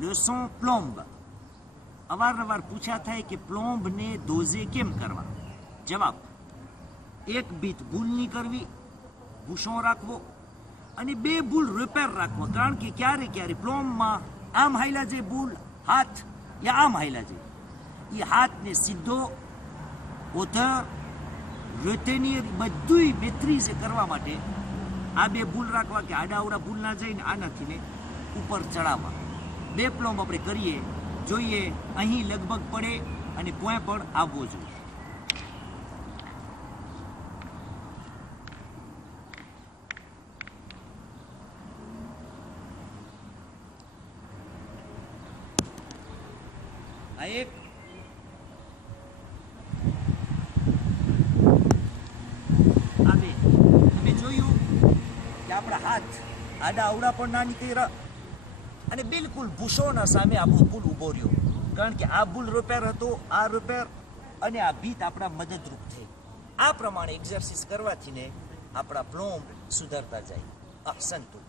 leçon plombe અવારનવાર પૂછ્યા થાય કે પ્લોમ્બને દોઝે કેમ કરવા? જવાબ: એક બીત ભૂલ નહીં કરવી, ભૂસો રાખવો, અને બે ભૂલ રિપેર રાખવો. કારણ કે ક્યારે ક્યારે પ્લોમ્બમાં આમ હાઈલા જે ભૂલ હાથ યા આમ હાઈલા જે એ હાથને સીધો ઓથર રેટેનિયર બધું બેતરી જે કરવા માટે આ બે ભૂલ રાખવા કે આડાવડા ભૂલ ના જઈને આનાથી ને ઉપર ચડાવવા. બે પ્લોમ્બ આપણે કરીએ જોઈએ અહીં લગભગ પડે અને પોઈન્ટ પણ આવવો જોઈએ. આ એક આ બે તમે જોયું કે આપણા હાથ આડા અવડા પણ ના નીકળી અને બિલકુલ ભૂસોના સામે આપણો પુલ ઉભો રહ્યો. કારણ કે આ ભૂલ રિપેર હતો, આ રિપેર અને આ ભીત આપણા મદદરૂપ થઈ. આ પ્રમાણે એક્સરસાઇઝ કરવાથી ને આપણા પ્લોમ્બ સુધરતા જાય. અહસંતુ.